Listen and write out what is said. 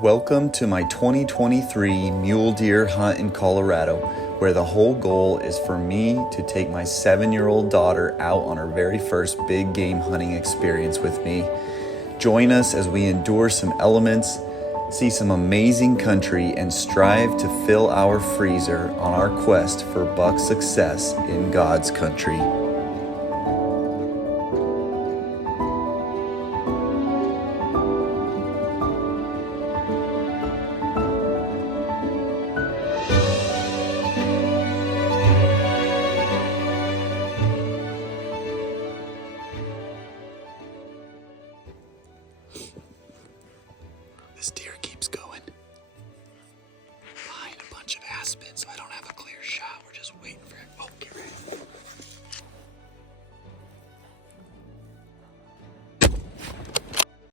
Welcome to my 2023 mule deer hunt in Colorado, where the whole goal is for me to take my 7-year-old daughter out on her very first big game hunting experience with me. Join us as we endure some elements, see some amazing country, and strive to fill our freezer on our quest for buck success in God's country.